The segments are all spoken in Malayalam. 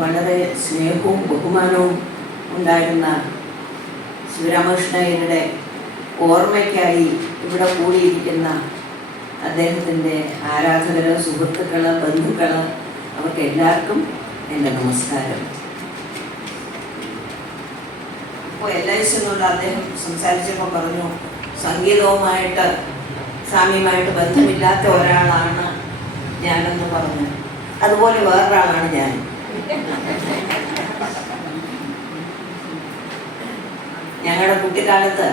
വളരെ സ്നേഹവും ബഹുമാനവും ഉണ്ടായിരുന്ന ശിവരാമകൃഷ്ണയ്യരുടെ ഓർമ്മയ്ക്കായി ഇവിടെ കൂടിയിരിക്കുന്ന അദ്ദേഹത്തിൻ്റെ ആരാധകർ, സുഹൃത്തുക്കൾ, ബന്ധുക്കൾ, അവർക്ക് എല്ലാവർക്കും എൻ്റെ നമസ്കാരം. അപ്പോൾ LIC അദ്ദേഹം സംസാരിച്ചപ്പോൾ പറഞ്ഞു, സംഗീതവുമായിട്ട് സ്വാമിയുമായിട്ട് ബന്ധമില്ലാത്ത ഒരാളാണ് ഞാനെന്ന് പറഞ്ഞു. അതുപോലെ വേറൊരാളാണ് ഞാൻ. ഞങ്ങളുടെ കുട്ടിക്കാലത്ത്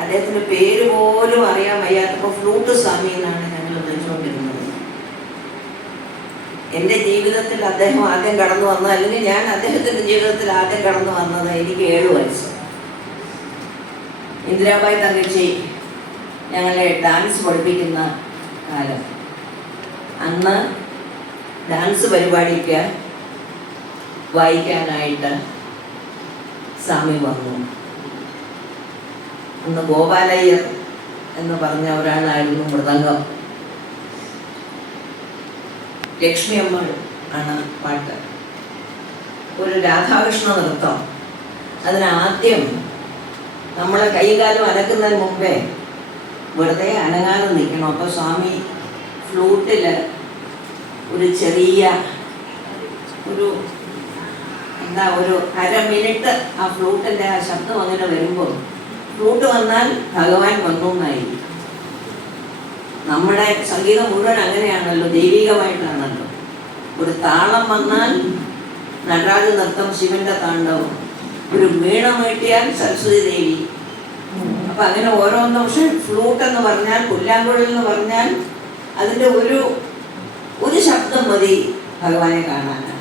അദ്ദേഹത്തിൻ്റെ പേര് പോലും അറിയാൻ വയ്യാത്തപ്പോൾ ഫ്ലൂട്ട് സ്വാമി എന്നാണ് ഞങ്ങൾ വിളിച്ചുകൊണ്ടിരുന്നത്. എൻ്റെ ജീവിതത്തിൽ അദ്ദേഹം ആദ്യം കടന്നു വന്നത്, അല്ലെങ്കിൽ ഞാൻ അദ്ദേഹത്തിൻ്റെ ജീവിതത്തിൽ ആദ്യം കടന്നു വന്നത് എനിക്ക് 7 വയസ്സ്. ഇന്ദിരാബായി തങ്കച്ചി ഞങ്ങളെ ഡാൻസ് പഠിപ്പിക്കുന്ന കാലം. അന്ന് ഡാൻസ് പരിപാടിക്ക് വായിക്കാനായിട്ട് സ്വാമി വന്നു. അന്ന് ഗോപാലയ്യർ എന്ന് പറഞ്ഞ ഒരാളായിരുന്നു മൃദംഗം. ലക്ഷ്മി അമ്മ ആണ് പാട്ട്. ഒരു രാധാകൃഷ്ണ നൃത്തം. അതിനാദ്യം നമ്മൾ കൈകാലം അനക്കുന്നതിന് മുമ്പേ വെറുതെ അനങ്ങാതെ നിൽക്കണം. അപ്പോൾ സ്വാമി ഫ്ലൂട്ടിൽ ഒരു ചെറിയ ഒരു അര മിനിറ്റ് ആ ഫ്ലൂട്ടിൻ്റെ ആ ശബ്ദം അങ്ങനെ വരുമ്പോൾ ഫ്ലൂട്ട് വന്നാൽ ഭഗവാൻ വന്നു എന്നായി. നമ്മുടെ സംഗീതം മുഴുവൻ അങ്ങനെയാണല്ലോ, ദൈവികമായിട്ടാണല്ലോ. ഒരു താളം വന്നാൽ നടരാജ നൃത്തം, ശിവന്റെ താണ്ഡവം. ഒരു വീണ മീട്ടിയാൽ സരസ്വതി ദേവി. അപ്പം അങ്ങനെ ഓരോന്നും. പക്ഷെ ഫ്ലൂട്ട് എന്ന് പറഞ്ഞാൽ, പുല്ലാങ്കുഴൽ എന്ന് പറഞ്ഞാൽ അതിൻ്റെ ഒരു ശബ്ദം മതി ഭഗവാനെ കാണാനാണ്.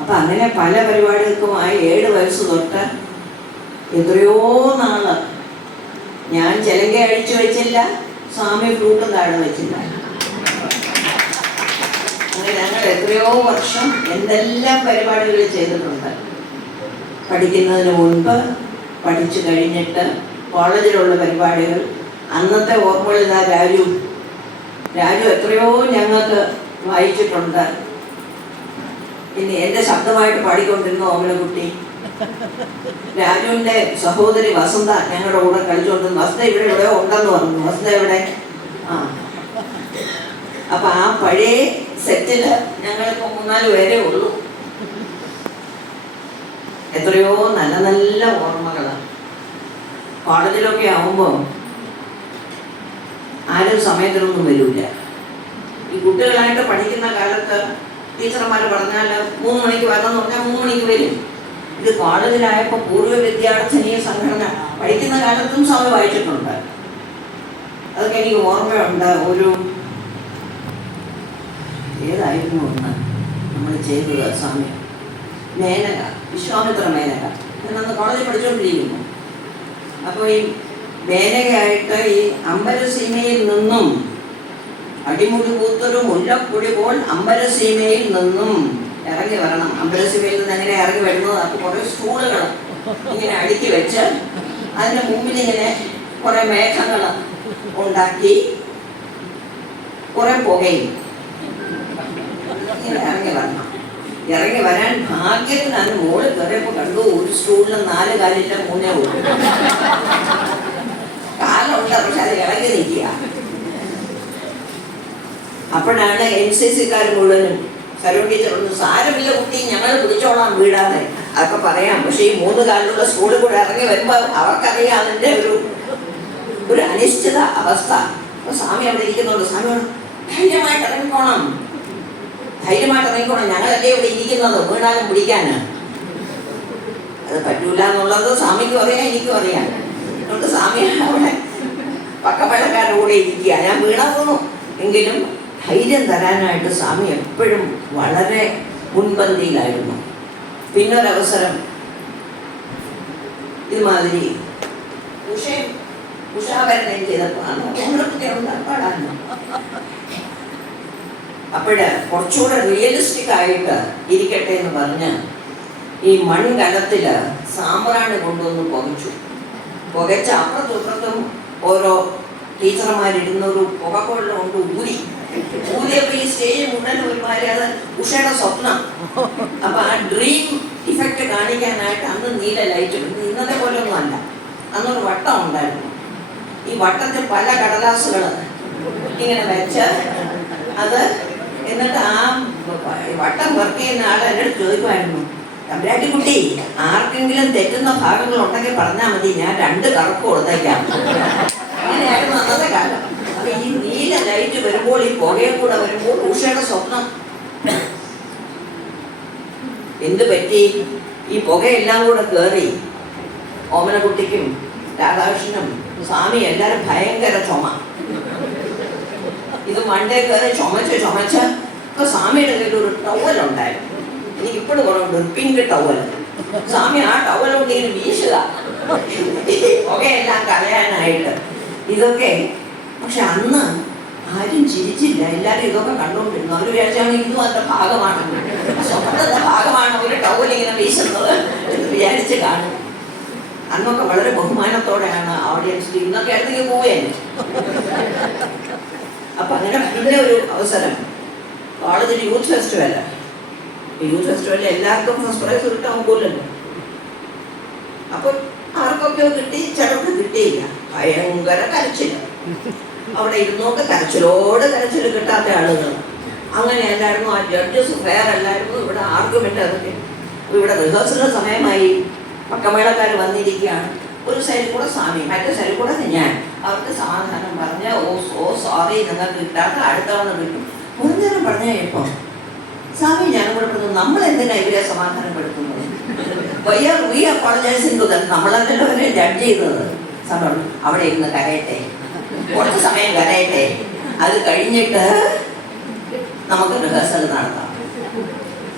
അപ്പം അങ്ങനെ പല പരിപാടികൾക്കുമായി 7 വയസ്സ് തൊട്ട് എത്രയോ നാള് ഞാൻ ചെലങ്ക അഴിച്ചു വെച്ചില്ല, സ്വാമി ഫ്ലൂട്ടും താഴെ വെച്ചില്ല. അങ്ങനെ ഞങ്ങൾ എത്രയോ വർഷം എന്തെല്ലാം പരിപാടികൾ ചെയ്തിട്ടുണ്ട്. പഠിക്കുന്നതിന് മുൻപ്, പഠിച്ചു കഴിഞ്ഞിട്ട്, കോളേജിലുള്ള പരിപാടികൾ. അന്നത്തെ ഓർമ്മകളിൽ രാജു എത്രയോ ഞങ്ങൾക്ക് വായിച്ചിട്ടുണ്ട്. പിന്നെ എൻ്റെ ശബ്ദമായിട്ട് പാടിക്കൊണ്ടിരുന്ന ഓമനക്കുട്ടി, രാജുവിൻ്റെ സഹോദരി വസന്ത ഞങ്ങളുടെ കൂടെ കളിച്ചുകൊണ്ടിരുന്നു. വസന്ത ഇവിടെ ഉണ്ടെന്ന് പറഞ്ഞു. വസന്ത എവിടെ? അപ്പം ആ പഴയ സെറ്റിൽ ഞങ്ങളിപ്പോൾ 3-4 പേരേ ഉള്ളൂ. എത്രയോ നല്ല നല്ല ഓർമ്മകളാണ്. കോളേജിലൊക്കെ ആവുമ്പോൾ ആരും സമയത്തിനൊന്നും വരില്ല. ഈ കുട്ടികളായിട്ട് പഠിക്കുന്ന കാലത്ത് ടീച്ചർമാർ പറഞ്ഞാൽ 3 മണിക്ക് വരണമെന്ന് പറഞ്ഞാൽ 3 മണിക്ക് വരും. ഇത് കോളേജിലായപ്പോൾ പൂർവ്വ വിദ്യാർത്ഥിനീയ സംഘടന പഠിക്കുന്ന കാലത്തും സ്വാമി വായിച്ചിട്ടുണ്ട്. അതൊക്കെ എനിക്ക് ഓർമ്മയുണ്ട്. ഏതായിരുന്നു ഒന്ന് നമ്മൾ ചെയ്തത് സ്വാമി? മേനക, വിശ്വാമിത്ര മേനക. ഞാനന്ന് കോളേജിൽ പഠിച്ചുകൊണ്ടിരിക്കുന്നു. അപ്പോൾ ഈ മേനകയായിട്ട് ഈ അമ്പലസീമയിൽ നിന്നും അടിമുടി പൂത്തൊരു മുല്ലപ്പൊടി പോൽ അമ്പലസീമയിൽ നിന്നും ഇറങ്ങി വരണം. അമ്പലസീമയിൽ നിന്ന് എങ്ങനെ ഇറങ്ങി വരുന്നത്? അപ്പോൾ കുറേ സ്റ്റൂളുകൾ ഇങ്ങനെ അടുക്കി വെച്ച് അതിൻ്റെ മുമ്പിൽ ഇങ്ങനെ കുറേ മേഘങ്ങൾ ഉണ്ടാക്കി കുറേ പുകയും ഇങ്ങനെ ഇറങ്ങി വരണം. ഇറങ്ങി വരാൻ ഭാഗ്യത്തിന് അതിന് മുകളിൽ കയറിയപ്പോൾ കണ്ടു ഒരു സ്റ്റൂളിന് 4 കാലില്ല 3 ഉള്ളൂ. കാലുണ്ട്, പക്ഷെ അത് ഇളകി നിൽക്കുക. അപ്പോഴാണ് NCCക്കാർ മുഴുവനും സരോൺ ടീച്ചർ ഒന്ന്, സാരമില്ല കുട്ടി, ഞങ്ങൾ പിടിച്ചോളാം വീടാതെ, അതൊക്കെ പറയാം. പക്ഷെ ഈ 3 കാലിലുള്ള സ്കൂളിൽ കൂടെ ഇറങ്ങി വരുമ്പോൾ അവർക്കറിയാം അതിൻ്റെ ഒരു അനിശ്ചിത അവസ്ഥ. അപ്പോൾ സ്വാമി അവിടെ ഇരിക്കുന്നുണ്ട്. സ്വാമി ധൈര്യമായിട്ട് ഇറങ്ങിക്കോണം, ഞങ്ങളല്ലേ ഇവിടെ ഇരിക്കുന്നത്, വീണാലും പിടിക്കാന്. അത് പറ്റൂല എന്നുള്ളത് സ്വാമിക്കും അറിയാം, എനിക്കും അറിയാം. അതുകൊണ്ട് സ്വാമി അവിടെ പക്കപ്പഴക്കാരുടെ കൂടെ ഇരിക്കുക. ഞാൻ വീണാ തോന്നും എങ്കിലും ധൈര്യം തരാനായിട്ട് സ്വാമി എപ്പോഴും വളരെ മുൻപന്തിയിലായിരുന്നു. പിന്നൊരവസരം ഇതുമാതിരി ഉഷാവരണം ചെയ്തപ്പോഴാണ് പാടാനോ. അപ്പോഴ് കുറച്ചുകൂടെ റിയലിസ്റ്റിക് ആയിട്ട് ഇരിക്കട്ടെ എന്ന് പറഞ്ഞ് ഈ മൺകലത്തിൽ സാമ്പ്രാണി കൊണ്ടുവന്ന് പുകച്ച് അപ്പുറത്തും ഇപ്പുറത്തും ഓരോ ടീച്ചർമാരിരുന്നൊരു പുകക്കൊള്ള കൊണ്ട് ഊരി ഊതിയപ്പോ ഈ സ്റ്റേജ് മുഴുവൻ ഒരുമാതിരി അത് ഉഷയുടെ സ്വപ്നം. അപ്പൊ ആ ഡ്രീം ഇഫക്റ്റ് കാണിക്കാനായിട്ട് അന്ന് നീല ലൈറ്റ്, ഇന്നത്തെ പോലെ ഒന്നും അല്ല, അന്നൊരു വട്ടം ഉണ്ടായിരുന്നു. ഈ വട്ടത്തിൽ പല കടലാസുകൾ ഇങ്ങനെ വെച്ച് അത്, എന്നിട്ട് ആ വട്ടം വർക്ക് ചെയ്യുന്ന ആൾ എൻ്റെ അടുത്ത് ചോദിക്കുമായിരുന്നു, തമ്പുരാട്ടിക്കുട്ടി ആർക്കെങ്കിലും തെറ്റുന്ന ഭാഗങ്ങൾ ഉണ്ടെങ്കിൽ പറഞ്ഞാൽ മതി, ഞാൻ 2 കറുപ്പ് കൊടുത്തേക്കാം. അങ്ങനെയായിരുന്നു അന്നത്തെ കാലം. അപ്പൊ ഈ നീല ലൈറ്റ് വരുമ്പോൾ, ഈ പുകയും കൂടെ വരുമ്പോൾ ഉഷയുടെ സ്വപ്നം എന്ത് പറ്റി? ഈ പുകയെല്ലാം കൂടെ കയറി ഓമനക്കുട്ടിക്കും രാധാകൃഷ്ണനും സ്വാമി എല്ലാരും ഭയങ്കര ചുമ. ഇത് മണ്ടേ കയറി ചുമച്ച് ഇപ്പൊ സ്വാമിയുടെ കയ്യിൽ ഒരു ടവൽ ഉണ്ടായിരുന്നു, എനിക്കിപ്പോഴും കുറവുണ്ട്, ഒരു പിങ്ക് ടവൽ. സ്വാമി ആ ടവൽ കൊണ്ട് ഇങ്ങനെ വീശുക പുകയെല്ലാം കളയാനായിട്ട്. ഇതൊക്കെ പക്ഷെ അന്ന് ആരും ചിരിച്ചില്ല, എല്ലാരും ഇതൊക്കെ കണ്ടുകൊണ്ടിരുന്നു. അവർ വിചാരിച്ചാണ് ഇതും അതിന്റെ ഭാഗമാണ്, സ്വപ്നത്തിന്റെ ഭാഗമാണ് ഒരു ടവൽ ഇങ്ങനെ വീശുന്നത് എന്ന് വിചാരിച്ച് കാണും. അന്നൊക്കെ വളരെ ബഹുമാനത്തോടെയാണ് ഓഡിയൻസിൽ, ഇന്നൊക്കെ അടുത്തേക്ക് പോവുകയല്ലേ. അപ്പൊ അങ്ങനെ പിന്നെ ഒരു അവസരം, കോളേജിൽ യൂത്ത് ഫെസ്റ്റിവല്. യൂത്ത് ഫെസ്റ്റിവലിൽ എല്ലാവർക്കും ഫസ്റ്റ് പ്രൈസ് കിട്ടാൻ പോലല്ലോ. അപ്പൊ ആർക്കൊക്കെയോ കിട്ടി, ചിലർക്ക് കിട്ടിയില്ല. ഭയങ്കര കരച്ചില്, അവിടെ ഇരുന്നോണ്ട് കരച്ചിൽ കിട്ടാത്ത ആളുകൾ. അങ്ങനെ അല്ലായിരുന്നു. ആ ജഡ്ജസ് ഫെയർ അല്ലായിരുന്നു. ഇവിടെ ആർഗ്യുമെന്റ് അതൊക്കെ. ഇവിടെ റിഹേഴ്സലിന്റെ സമയമായി, പക്കമേളക്കാർ വന്നിരിക്കുകയാണ്. ഒരു സൈഡിൽ കൂടെ സ്വാമി, മറ്റേ സൈഡിൽ കൂടെ ഞാൻ. അവർക്ക് സമാധാനം പറഞ്ഞ് ഓ സോറി നിങ്ങൾക്ക് കിട്ടാത്ത അടുത്ത തവണ കിട്ടും. ഒരു നേരം പറഞ്ഞു കഴിയുമ്പോൾ സ്വാമി ഞാൻ കൂടെ പറഞ്ഞു, നമ്മൾ എന്തിനാ ഇവരെ സമാധാനപ്പെടുത്തുന്നത്? നമ്മളല്ലല്ലോ അവരെ ജഡ്ജ് ചെയ്തത്. സമയം അവിടെ ഇരുന്ന് കരയട്ടെ, കുറച്ച് സമയം കരയട്ടെ, അത് കഴിഞ്ഞിട്ട് നമുക്ക് റിഹേഴ്സൽ നടത്താം.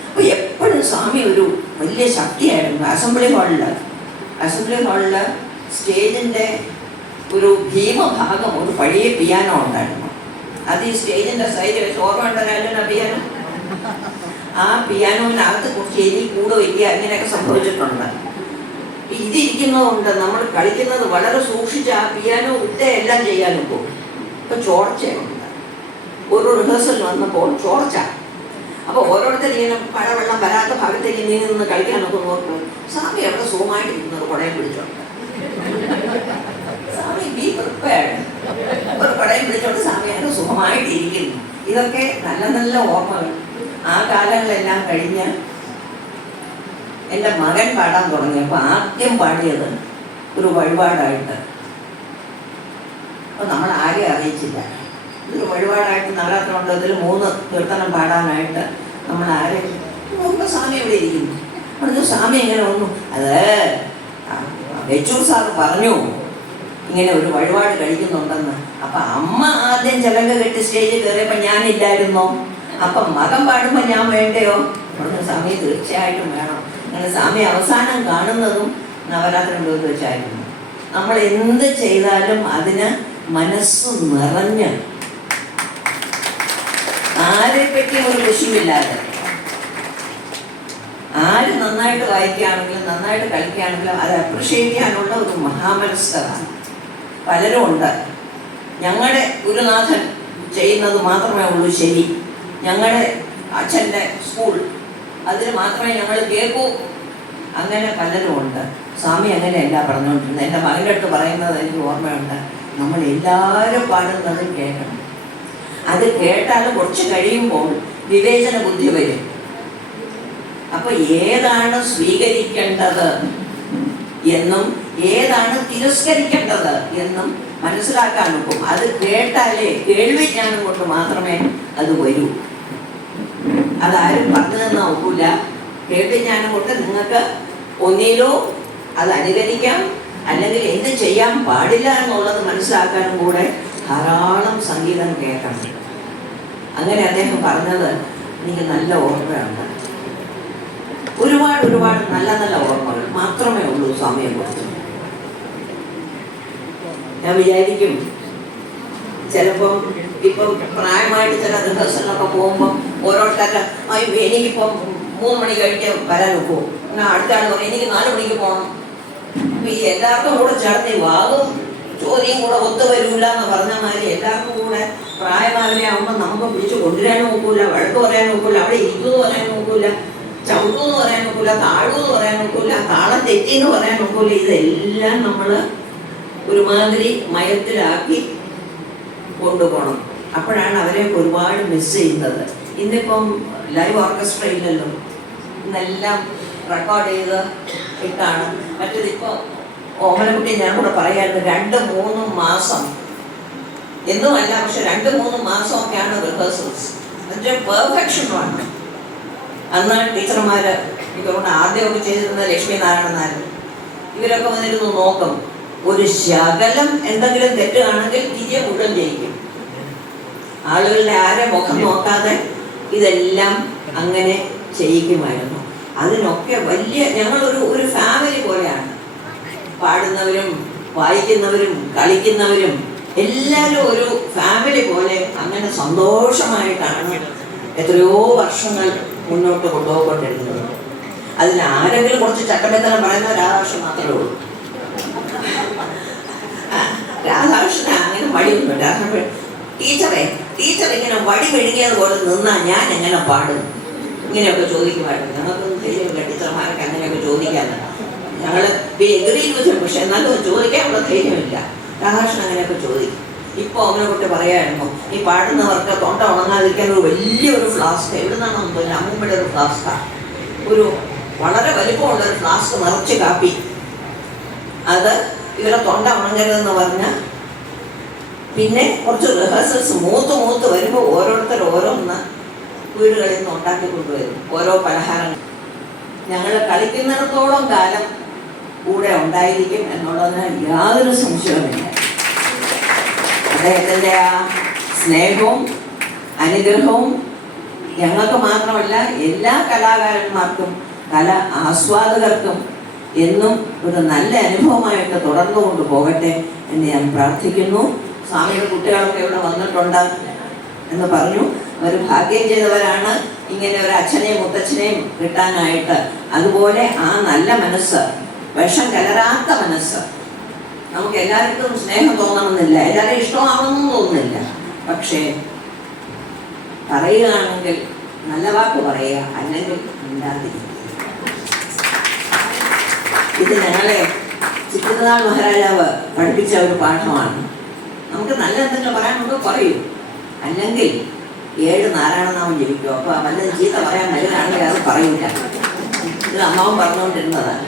അപ്പൊ എപ്പോഴും സ്വാമി ഒരു വലിയ ശക്തിയായിരുന്നു. അസംബ്ലി ഹാളില് സ്റ്റേജിന്റെ ഒരു ഭീമഭാഗം, ഒരു പഴയ പിയാനോ ഉണ്ടായിരുന്നു. അത് ഈ സ്റ്റേജിന്റെ സൈഡിൽ വെച്ച്, ഓർമ്മ ഉണ്ടല്ലോ പിയാനോ? ആ പിയാനോവിനകത്ത് കുറച്ച് എരി കൂടെ വയ്ക്കുക, അങ്ങനെയൊക്കെ സംഭവിച്ചിട്ടുണ്ട്. ഇതിരിക്കുന്നതുകൊണ്ട് നമ്മൾ കളിക്കുന്നത് വളരെ സൂക്ഷിച്ച് ആ പിയാനോ വിട്ടേ എല്ലാം ചെയ്യാനും പോകും. ഇപ്പൊ ചോർച്ചയുണ്ട്. ഒരു റിഹേഴ്സൽ വന്നപ്പോൾ ചോർച്ച. അപ്പൊ ഓരോരുത്തർ ഇങ്ങനെ മഴവെള്ളം വരാത്ത ഭാഗത്തേക്ക് നീ നിന്ന് കളിക്കാനൊക്കെ നോക്കും. സ്വാമി അവിടെ സുഖമായിട്ട് ഇരിക്കുന്നത് കുടയും പിടിച്ചോണ്ട്. സ്വാമി ബി പ്രിപ്പയർഡ്. ഒരു കുടയും പിടിച്ചോണ്ട് സ്വാമി അവിടെ സുഖമായിട്ട് ഇരിക്കുന്നു. ഇതൊക്കെ നല്ല നല്ല ഓർമ്മകൾ. ആ കാലങ്ങളെല്ലാം കഴിഞ്ഞ് എൻ്റെ മകൻ പാടാൻ തുടങ്ങിയപ്പോൾ ആദ്യം പാടിയത് ഒരു വഴിപാടായിട്ട്. അപ്പോൾ നമ്മൾ ആരെയും അറിയിച്ചില്ല. ഇതൊരു വഴിപാടായിട്ട് നവരാത്രി 3 കീർത്തനം പാടാനായിട്ട് നമ്മൾ ആരെ നോക്കുമ്പോൾ സ്വാമി എവിടെ ഇരിക്കുന്നു. പറഞ്ഞു സ്വാമി എങ്ങനെ വന്നു? അത് വെച്ചൂർ സാറ് പറഞ്ഞു ഇങ്ങനെ ഒരു വഴിപാട് കഴിക്കുന്നുണ്ടെന്ന്. അപ്പം അമ്മ ആദ്യം ചിലങ്ക കെട്ടി സ്റ്റേജിൽ കയറിയപ്പോൾ ഞാനില്ലായിരുന്നോ? അപ്പം മകൻ പാടുമ്പോൾ ഞാൻ വേണ്ടയോ? പറഞ്ഞു സ്വാമി തീർച്ചയായിട്ടും വേണം. അങ്ങനെ സ്വാമി അവസാനം കാണുന്നതും നവരാത്രി വെച്ചായിരുന്നു. നമ്മൾ എന്ത് ചെയ്താലും അതിന് മനസ്സ് നിറഞ്ഞ്, ആരെ പറ്റിയും ഒരു കുശുമില്ലാതെ, ആര് നന്നായിട്ട് വായിക്കുകയാണെങ്കിലും നന്നായിട്ട് കളിക്കുകയാണെങ്കിലും അത് അപ്രിഷ്യേറ്റ് ചെയ്യാനുള്ള ഒരു മഹാമനസ്കരാണ്. പലരും ഉണ്ട്. ഞങ്ങളുടെ ഗുരുനാഥൻ ചെയ്യുന്നത് മാത്രമേ ഉള്ളൂ ശരി, ഞങ്ങളുടെ അച്ഛൻ്റെ സ്കൂൾ അതിന് മാത്രമേ ഞങ്ങൾ കേൾക്കൂ, അങ്ങനെ പലരും ഉണ്ട്. സ്വാമി അങ്ങനെയല്ല പറഞ്ഞുകൊണ്ടിരുന്നത്. എൻ്റെ മകൻ്റെ അടുത്ത് പറയുന്നത് എനിക്ക് ഓർമ്മയുണ്ട്, നമ്മൾ എല്ലാവരും പാടുന്നത് കേൾക്കണം. അത് കേട്ടാൽ കുറച്ച് കഴിയുമ്പോൾ വിവേചന ബുദ്ധി വരും. അപ്പൊ ഏതാണ് സ്വീകരിക്കേണ്ടത് എന്നും ഏതാണ് തിരസ്കരിക്കേണ്ടത് എന്നും മനസ്സിലാക്കാൻ നോക്കും. അത് കേട്ടാലേ, കേൾവിജ്ഞാനം കൊണ്ട് മാത്രമേ അത് വരൂ. അതാരും പറഞ്ഞു തന്നാൽ ഒക്കില്ല. കേൾവിജ്ഞാനം കൊണ്ട് നിങ്ങൾക്ക് ഒന്നിലോ അത് അനുകരിക്കാം, അല്ലെങ്കിൽ എന്ത് ചെയ്യാൻ പാടില്ല എന്നുള്ളത് മനസ്സിലാക്കാനും കൂടെ ധാരാളം സംഗീതം കേൾക്കണം. അങ്ങനെ അദ്ദേഹം പറഞ്ഞത് എനിക്ക് നല്ല ഓർമ്മയുണ്ട്. ഒരുപാട് നല്ല നല്ല ഓർമ്മകൾ മാത്രമേ ഉള്ളൂ സ്വാമിയെ കുറിച്ച്. ഞാൻ വിചാരിക്കും ചിലപ്പം ഇപ്പം പ്രായമായിട്ട് ചില റിഹേഴ്സലിനൊക്കെ പോകുമ്പോൾ ഓരോരുത്തരുടെ എനിക്കിപ്പം 3 മണി കഴിഞ്ഞ് വരാൻ നോക്കുമോ, എന്നാൽ അടുത്ത ആൾ പറയും എനിക്ക് 4 മണിക്ക് പോകണം. അപ്പൊ ഈ എല്ലാവർക്കും കൂടെ ചേർത്ത് വാകും ചോദ്യം കൂടെ ഒത്തുവരൂല എന്ന് പറഞ്ഞ മാതിരി എല്ലാവർക്കും കൂടെ പ്രായമാവരെ ആകുമ്പോൾ നമുക്ക് പിടിച്ച് കൊണ്ടുവരാനും നോക്കൂല, വഴക്ക് പറയാൻ നോക്കൂല, അവിടെ ഇരിക്കുമെന്ന് പറയാൻ നോക്കൂല, ചവിട്ടൂന്ന് പറയാൻ നോക്കൂല, താഴൂന്ന് പറയാൻ നോക്കൂല, താളം തെറ്റിന്ന് പറയാൻ നോക്കൂല. ഇതെല്ലാം നമ്മൾ ഒരുമാതിരി മയത്തിലാക്കി കൊണ്ടുപോകണം. അപ്പോഴാണ് അവരെ ഒരുപാട് മിസ് ചെയ്യുന്നത്. ഇന്നിപ്പം ലൈവ് ഓർക്കസ്ട്ര ഇല്ലല്ലോ, ഇന്നെല്ലാം റെക്കോർഡ് ചെയ്ത് ഇട്ടാണ്. മറ്റേതിപ്പോൾ ഓമനക്കുട്ടി ഞാൻ കൂടെ പറയായിരുന്നു 2-3 മാസം എന്നുമല്ല, പക്ഷെ 2-3 മാസമൊക്കെയാണ് റിഹേഴ്സൽസ്. അതിൻ്റെ പെർഫെക്ഷൻ വേണം. അന്ന് ടീച്ചർമാർ ഇതുകൊണ്ട് ആദ്യമൊക്കെ ചെയ്തിരുന്ന ലക്ഷ്മി നാരായണ നായർ ഇവരൊക്കെ വന്നിരുന്നു നോക്കും. ഒരു ശകലം എന്തെങ്കിലും തെറ്റുകയാണെങ്കിൽ തിരികെ മുഴുവൻ ജയിക്കും. ആളുകളുടെ ആരെ മുഖം നോക്കാതെ ഇതെല്ലാം അങ്ങനെ ചെയ്യിക്കുമായിരുന്നു. അതിനൊക്കെ വലിയ ഞങ്ങളൊരു ഫാമിലി പോലെയാണ്. പാടുന്നവരും വായിക്കുന്നവരും കളിക്കുന്നവരും എല്ലാവരും ഒരു ഫാമിലി പോലെ അങ്ങനെ സന്തോഷമായിട്ടാണ് എത്രയോ വർഷങ്ങൾ മുന്നോട്ട് കൊണ്ടുപോയിക്കൊണ്ടിരുന്നത്. അതിൽ ആരെങ്കിലും കുറച്ച് ചട്ടമെത്തനം പറയുന്ന രാധാകൃഷ്ണൻ മാത്രമേ ഉള്ളൂ. രാധാകൃഷ്ണൻ അങ്ങനെ മടിയൊന്നും. രാധാകൃഷ്ണൻ ടീച്ചർ ഇങ്ങനെ വടി മെഴുകിയത് പോലെ നിന്നാൽ ഞാൻ എങ്ങനെ പാടും ഇങ്ങനെയൊക്കെ ചോദിക്കുമായിരുന്നു. ഞങ്ങൾക്കൊന്നും ധൈര്യമില്ല ടീച്ചർമാരൊക്കെ അങ്ങനെയൊക്കെ ചോദിക്കാന്ന്. ഞങ്ങൾ എഗ്രീ വിധം, പക്ഷെ എന്നാലും ചോദിക്കാനുള്ള ധൈര്യമില്ല. രാധാകൃഷ്ണൻ അങ്ങനെയൊക്കെ ചോദിക്കും. ഇപ്പോൾ അവനെ കുട്ടി പറയായിരുന്നു, ഈ പാടുന്നവർക്ക് തൊണ്ട ഉണങ്ങാതിരിക്കാൻ ഒരു വലിയൊരു ഫ്ലാസ്ക് എവിടെ നിന്നാണോ തോന്നുന്നു, അമ്മൂമ്മയുടെ ഒരു ഫ്ലാസ്കാണ്, ഒരു വളരെ വലിപ്പമുള്ളൊരു ഫ്ലാസ്ക് നിറച്ച് കാപ്പി, അത് ഇവരെ തൊണ്ട ഉണങ്ങരുതെന്ന് പറഞ്ഞാൽ പിന്നെ കുറച്ച് റിഹേഴ്സൽസ് മൂത്ത് വരുമ്പോൾ ഓരോരുത്തർ ഓരോന്ന് വീടുകളിൽ നിന്ന് ഉണ്ടാക്കി കൊണ്ടുവരും, ഓരോ പലഹാരങ്ങൾ. ഞങ്ങൾ കളിക്കുന്നിടത്തോളം കാലം കൂടെ ഉണ്ടായിരിക്കും എന്നുള്ളതിന് യാതൊരു സംശയവുമില്ല. അദ്ദേഹത്തിൻ്റെ ആ സ്നേഹവും അനുഗ്രഹവും ഞങ്ങൾക്ക് മാത്രമല്ല എല്ലാ കലാകാരന്മാർക്കും കല ആസ്വാദകർക്കും എന്നും ഒരു നല്ല അനുഭവമായിട്ട് തുടർന്നു കൊണ്ടുപോകട്ടെ എന്ന് ഞാൻ പ്രാർത്ഥിക്കുന്നു. സ്വാമിയുടെ കുട്ടികളൊക്കെ ഇവിടെ വന്നിട്ടുണ്ട് എന്ന് പറഞ്ഞു. അവർ ഭാഗ്യം ചെയ്തവരാണ് ഇങ്ങനെ ഒരു അച്ഛനെയും മുത്തച്ഛനെയും കിട്ടാനായിട്ട്. അതുപോലെ ആ നല്ല മനസ്സ്, വിഷം കലരാത്ത മനസ്സ്, നമുക്ക് എല്ലാവർക്കും സ്നേഹം തോന്നണമെന്നില്ല, എല്ലാവരും ഇഷ്ടമാണെന്നും തോന്നുന്നില്ല. പക്ഷേ പറയുകയാണെങ്കിൽ നല്ല വാക്ക് പറയുക, അല്ലെങ്കിൽ ഇല്ലാതിരിക്കുക. ഇത് ഞങ്ങളെ ചിത്രനാൾ മഹാരാജാവ് പഠിപ്പിച്ച ഒരു പാഠമാണ്. നമുക്ക് നല്ല എന്തെങ്കിലും പറയാനുണ്ടോ പറയൂ, അല്ലെങ്കിൽ 7 നാരായണനാമം ജപിക്കും. അപ്പോൾ വല്ലതും ചീത്ത പറയാൻ വരികയാണെങ്കിൽ അത് പറയില്ല. ഇത് അമ്മാവൻ പറഞ്ഞുകൊണ്ടിരുന്നതാണ്.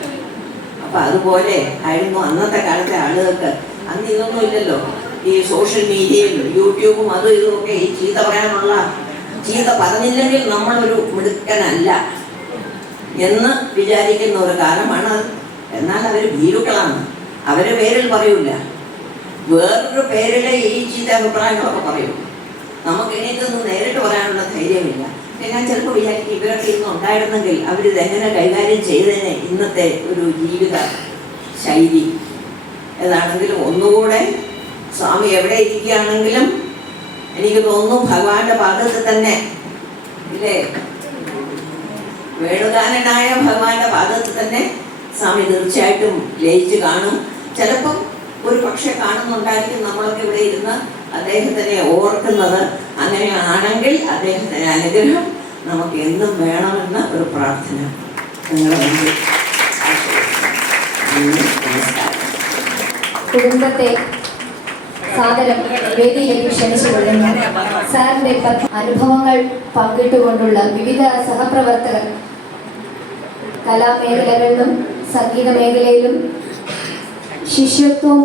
അപ്പം അതുപോലെ ആയിരുന്നു അന്നത്തെ കാലത്തെ ആളുകൾക്ക്. അന്ന് ഇതൊന്നും ഇല്ലല്ലോ, ഈ സോഷ്യൽ മീഡിയയും യൂട്യൂബും അതും ഇതുമൊക്കെ. ഈ ചീത്ത പറയാനുള്ള, ചീത്ത പറഞ്ഞില്ലെങ്കിൽ നമ്മളൊരു മിടുക്കനല്ല എന്ന് വിചാരിക്കുന്ന ഒരു കാലമാണ്. എന്നാൽ അവർ ഭീരുക്കളാണ്. അവരുടെ പേരിൽ പറയൂല, വേറൊരു പേരിലെ ഈ ചീത്ത അഭിപ്രായങ്ങളൊക്കെ പറയും. നമുക്ക് ഇനിയിതൊന്നും നേരിട്ട് പറയാനുള്ള ധൈര്യമില്ല. ഞാൻ ചിലപ്പോൾ വിചാരിക്കും, ഇവരൊക്കെ ഇന്ന് ഉണ്ടായിരുന്നെങ്കിൽ അവരിതെങ്ങനെ കൈകാര്യം ചെയ്തതിനെ ഇന്നത്തെ ഒരു ജീവിത ശൈലി ഏതാണെങ്കിലും. ഒന്നുകൂടെ സ്വാമി എവിടെ ഇരിക്കുകയാണെങ്കിലും എനിക്ക് തോന്നുന്നു ഭഗവാന്റെ പാദത്തിൽ തന്നെ ഇല്ലേ, വേണുഗാനനായ ഭഗവാന്റെ പാദത്തിൽ തന്നെ സ്വാമി തീർച്ചയായിട്ടും ലയിച്ച് കാണും. ചിലപ്പം ഒരു പക്ഷെ കാണുന്നുണ്ടായിരിക്കും നമ്മളൊക്കെ ഇവിടെ ഇരുന്ന് അദ്ദേഹത്തിനെ ഓർക്കുന്നത്. അങ്ങനെയാണെങ്കിൽ അദ്ദേഹത്തിന് അനുഗ്രഹം നമുക്ക് എന്നും വേണമെന്ന ഒരു പ്രാർത്ഥന നിങ്ങളുടെ മുന്നിൽ. നമസ്കാരം. കുടുംബത്തെ സാദരം വേദിയിലേക്ക് ക്ഷണിച്ചുകൊള്ളുന്നു. സാറിന്റെ അനുഭവങ്ങൾ പങ്കിട്ടുകൊണ്ടുള്ള വിവിധ സഹപ്രവർത്തകർ കലാമേഖലകളിലും സംഗീത മേഖലയിലും ശിഷ്യത്വം